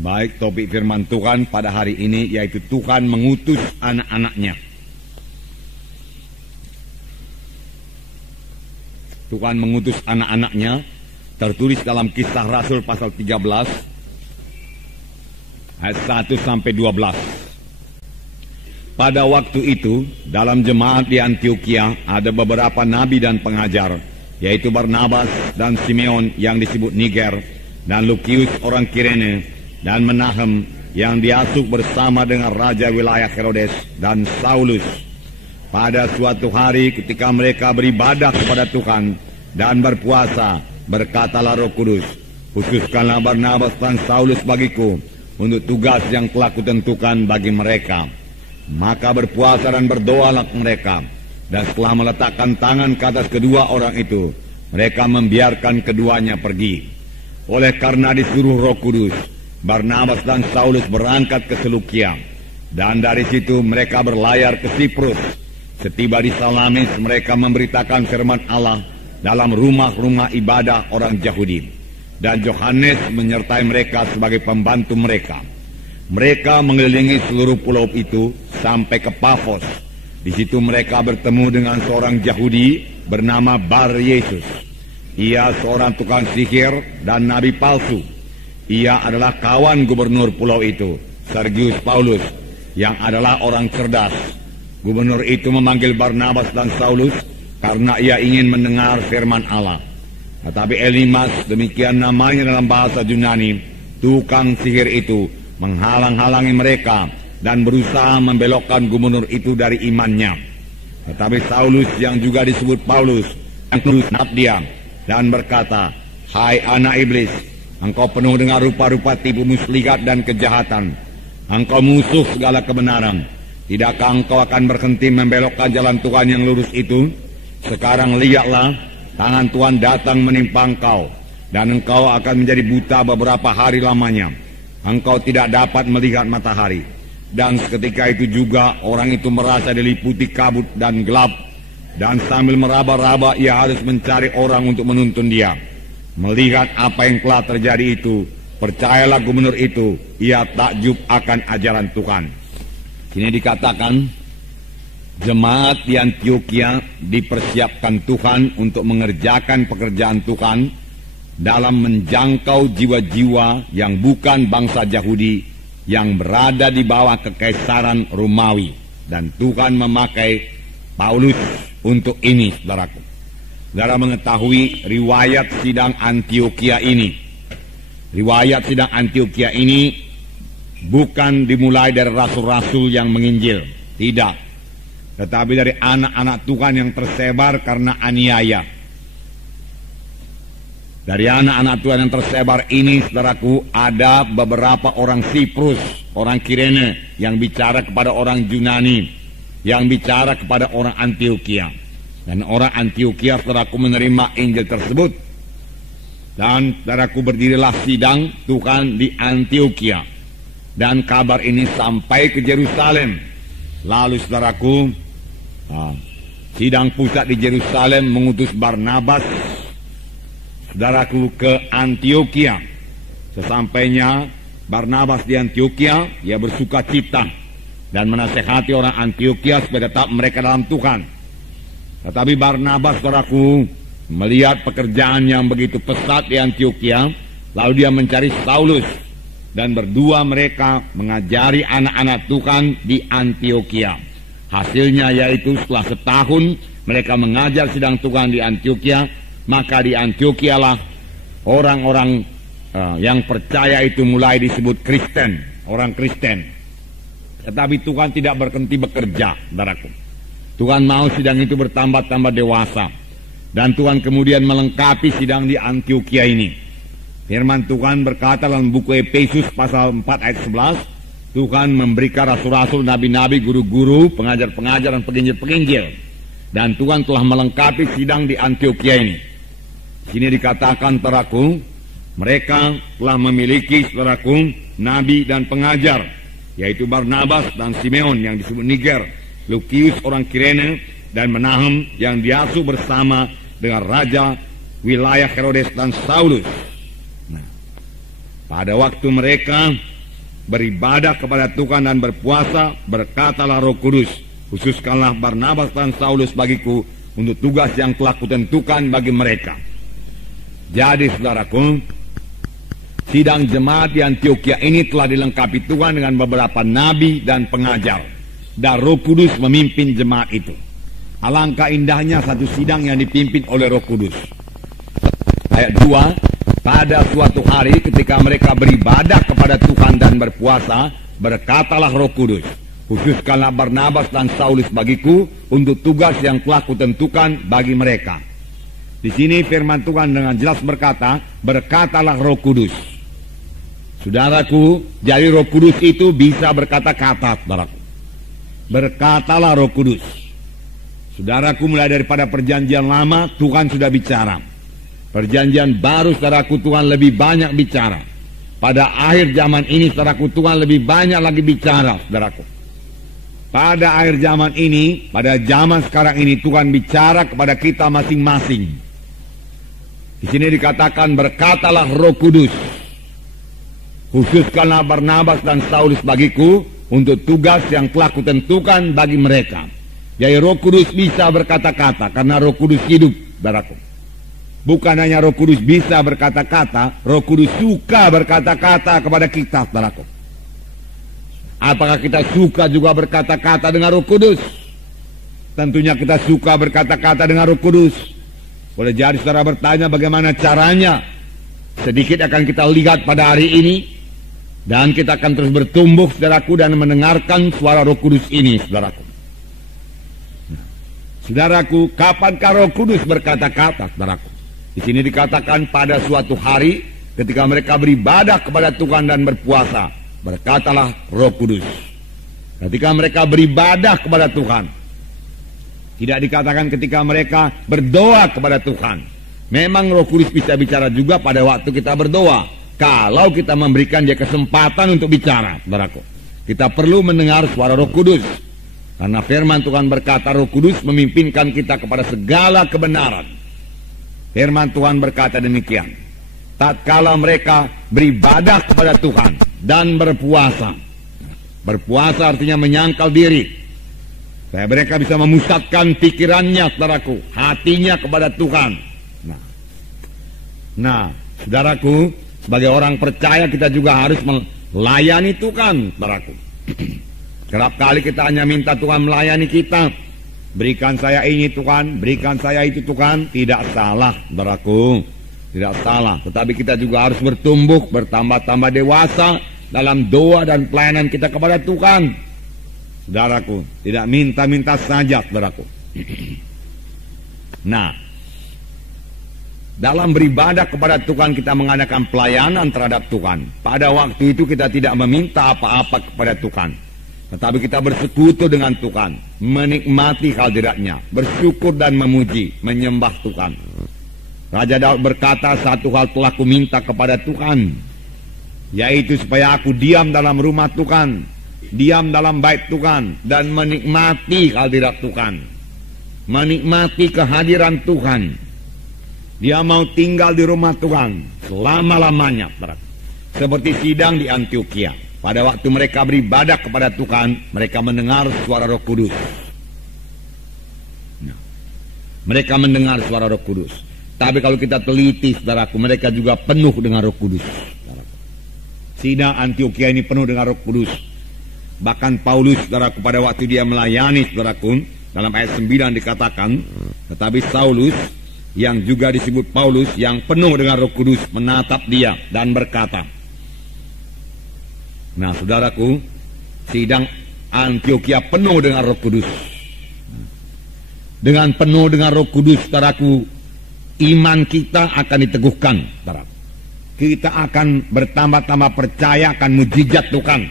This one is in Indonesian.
Baik, topik firman Tuhan pada hari ini yaitu Tuhan mengutus anak-anaknya. Tuhan mengutus anak-anaknya tertulis dalam Kisah Rasul pasal 13 ayat 1 sampai 12. Pada waktu itu dalam jemaat di Antioquia ada beberapa nabi dan pengajar, yaitu Barnabas dan Simeon yang disebut Niger, dan Lukius orang Kirene, dan Menahem yang diasuh bersama dengan raja wilayah Herodes dan Saulus. Pada suatu hari ketika mereka beribadah kepada Tuhan dan berpuasa, berkatalah Roh Kudus, "Khususkanlah Barnabas dan Saulus bagiku untuk tugas yang telah kutentukan bagi mereka." Maka berpuasa dan berdoalah mereka, dan setelah meletakkan tangan ke atas kedua orang itu, mereka membiarkan keduanya pergi. Oleh karena disuruh Roh Kudus, Barnabas dan Saulus berangkat ke Selukia, dan dari situ mereka berlayar ke Siprus. Setiba di Salamis, mereka memberitakan firman Allah dalam rumah-rumah ibadah orang Yahudi, dan Yohanes menyertai mereka sebagai pembantu mereka. Mereka mengelilingi seluruh pulau itu sampai ke Pafos. Di situ mereka bertemu dengan seorang Yahudi bernama Bar Yesus. Ia seorang tukang sihir dan nabi palsu. Ia adalah kawan gubernur pulau itu, Sergius Paulus, yang adalah orang cerdas. Gubernur itu memanggil Barnabas dan Saulus karena ia ingin mendengar firman Allah. Tetapi Elimas, demikian namanya dalam bahasa Yunani, tukang sihir itu, menghalang-halangi mereka dan berusaha membelokkan gubernur itu dari imannya. Tetapi Saulus yang juga disebut Paulus, yang terus dia dan berkata, "Hai anak iblis, engkau penuh dengan rupa-rupa tipu muslihat dan kejahatan. Engkau musuh segala kebenaran. Tidakkah engkau akan berhenti membelokkan jalan Tuhan yang lurus itu? Sekarang lihatlah, tangan Tuhan datang menimpa engkau, dan engkau akan menjadi buta beberapa hari lamanya. Engkau tidak dapat melihat matahari." Dan seketika itu juga orang itu merasa diliputi kabut dan gelap, dan sambil meraba-raba ia harus mencari orang untuk menuntun dia. Melihat apa yang telah terjadi itu, percayalah gubernur itu, ia takjub akan ajaran Tuhan. Ini dikatakan jemaat di Antioquia dipersiapkan Tuhan untuk mengerjakan pekerjaan Tuhan dalam menjangkau jiwa-jiwa yang bukan bangsa Yahudi yang berada di bawah kekaisaran Romawi. Dan Tuhan memakai Paulus untuk ini, saudaraku. Saudara mengetahui riwayat sidang Antioquia ini. Riwayat sidang Antioquia ini bukan dimulai dari rasul-rasul yang menginjil. Tidak. Tetapi dari anak-anak Tuhan yang tersebar karena aniaya. Dari anak-anak Tuhan yang tersebar ini, saudaraku, ada beberapa orang Siprus, orang Kirene, yang bicara kepada orang Yunani, yang bicara kepada orang Antioquia. Dan orang Antioquia, saudaraku, menerima Injil tersebut. Dan saudaraku, berdirilah sidang Tuhan di Antioquia. Dan kabar ini sampai ke Yerusalem. Lalu saudaraku, sidang pusat di Yerusalem mengutus Barnabas, saudaraku, ke Antioquia. Sesampainya Barnabas di Antioquia, ia bersuka cita dan menasehati orang Antioquia supaya tetap mereka dalam Tuhan. Tetapi Barnabas, saudaraku, melihat pekerjaan yang begitu pesat di Antioquia, lalu dia mencari Saulus, dan berdua mereka mengajari anak-anak Tuhan di Antioquia. Hasilnya yaitu setelah setahun mereka mengajar sidang Tuhan di Antioquia, maka di Antioquia lah orang-orang yang percaya itu mulai disebut Kristen, orang Kristen. Tetapi Tuhan tidak berhenti bekerja, saudaraku. Tuhan mau sidang itu bertambah-tambah dewasa, dan Tuhan kemudian melengkapi sidang di Antioquia ini. Firman Tuhan berkata dalam buku Efesus pasal 4 ayat 11, Tuhan memberikan rasul-rasul, nabi-nabi, guru-guru, pengajar-pengajar, dan penginjil-penginjil. Dan Tuhan telah melengkapi sidang di Antioquia ini. Sini dikatakan, saudaraku, mereka telah memiliki, saudaraku, nabi dan pengajar, yaitu Barnabas dan Simeon yang disebut Niger, Lukius orang Kirene, dan Menahem yang diasuh bersama dengan raja wilayah Herodes dan Saulus. Pada waktu mereka beribadah kepada Tuhan dan berpuasa, berkatalah Roh Kudus, khususkanlah Barnabas dan Saulus bagiku untuk tugas yang telah kutentukan bagi mereka. Jadi saudaraku, sidang jemaat di Antioquia ini telah dilengkapi Tuhan dengan beberapa nabi dan pengajar, dan Roh Kudus memimpin jemaat itu. Alangkah indahnya satu sidang yang dipimpin oleh Roh Kudus. Ayat 2, pada suatu hari ketika mereka beribadah kepada Tuhan dan berpuasa, berkatalah Roh Kudus, khususkanlah Barnabas dan Saulus bagiku untuk tugas yang telah kutentukan bagi mereka. Di sini firman Tuhan dengan jelas berkata, berkatalah Roh Kudus. Saudaraku, jadi Roh Kudus itu bisa berkata-kata, saudaraku. Berkatalah Roh Kudus. Saudaraku, mulai daripada perjanjian lama Tuhan sudah bicara. Perjanjian baru saudaraku Tuhan lebih banyak bicara. Pada akhir zaman ini saudaraku Tuhan lebih banyak lagi bicara, saudaraku. Pada akhir zaman ini, pada zaman sekarang ini Tuhan bicara kepada kita masing-masing. Di sini dikatakan berkatalah Roh Kudus, khususkanlah Barnabas dan Saulus bagiku untuk tugas yang telah kutentukan bagi mereka. Jadi Roh Kudus bisa berkata-kata karena Roh Kudus hidup, saudaraku. Bukan hanya Roh Kudus bisa berkata-kata, Roh Kudus suka berkata-kata kepada kita, saudaraku. Apakah kita suka juga berkata-kata dengan Roh Kudus? Tentunya kita suka berkata-kata dengan Roh Kudus. Boleh jadi saudara bertanya bagaimana caranya. Sedikit akan kita lihat pada hari ini. Dan kita akan terus bertumbuh, saudaraku, dan mendengarkan suara Roh Kudus ini, saudaraku. Saudaraku, kapankah Roh Kudus berkata-kata, saudaraku? Di sini dikatakan pada suatu hari ketika mereka beribadah kepada Tuhan dan berpuasa, berkatalah Roh Kudus. Ketika mereka beribadah kepada Tuhan, tidak dikatakan ketika mereka berdoa kepada Tuhan. Memang Roh Kudus bisa bicara juga pada waktu kita berdoa, kalau kita memberikan dia kesempatan untuk bicara, saudaraku. Kita perlu mendengar suara Roh Kudus. Karena firman Tuhan berkata Roh Kudus memimpinkan kita kepada segala kebenaran. Firman Tuhan berkata demikian. Tatkala mereka beribadah kepada Tuhan dan berpuasa. Berpuasa artinya menyangkal diri. Supaya mereka bisa memusatkan pikirannya, saudaraku, hatinya kepada Tuhan. Nah, saudaraku, sebagai orang percaya kita juga harus melayani Tuhan, saudaraku. Kerap kali kita hanya minta Tuhan melayani kita. Berikan saya ini Tuhan, berikan saya itu Tuhan. Tidak salah, saudaraku. Tidak salah. Tetapi kita juga harus bertumbuh, bertambah-tambah dewasa dalam doa dan pelayanan kita kepada Tuhan. Saudaraku, tidak minta-minta saja, saudaraku. Nah, dalam beribadah kepada Tuhan kita mengadakan pelayanan terhadap Tuhan. Pada waktu itu kita tidak meminta apa-apa kepada Tuhan. Tetapi kita bersekutu dengan Tuhan, menikmati hadiratnya, bersyukur dan memuji, menyembah Tuhan. Raja Daud berkata, satu hal telah kuminta kepada Tuhan, yaitu supaya aku diam dalam rumah Tuhan, diam dalam bait Tuhan, dan menikmati hadirat Tuhan, menikmati kehadiran Tuhan. Dia mau tinggal di rumah Tuhan selama-lamanya, seperti sidang di Antioquia. Pada waktu mereka beribadah kepada Tuhan, mereka mendengar suara Roh Kudus. Mereka mendengar suara Roh Kudus. Tapi kalau kita teliti, saudaraku, mereka juga penuh dengan Roh Kudus. Sidang Antioquia ini penuh dengan Roh Kudus. Bahkan Paulus, saudaraku, pada waktu dia melayani, saudaraku, dalam ayat 9 dikatakan, tetapi Saulus, yang juga disebut Paulus, yang penuh dengan Roh Kudus, menatap dia dan berkata. Nah, saudaraku, sidang Antioquia penuh dengan Roh Kudus. Dengan penuh dengan Roh Kudus, saudaraku, iman kita akan diteguhkan, saudaraku. Kita akan bertambah-tambah percaya akan mujizat Tuhan.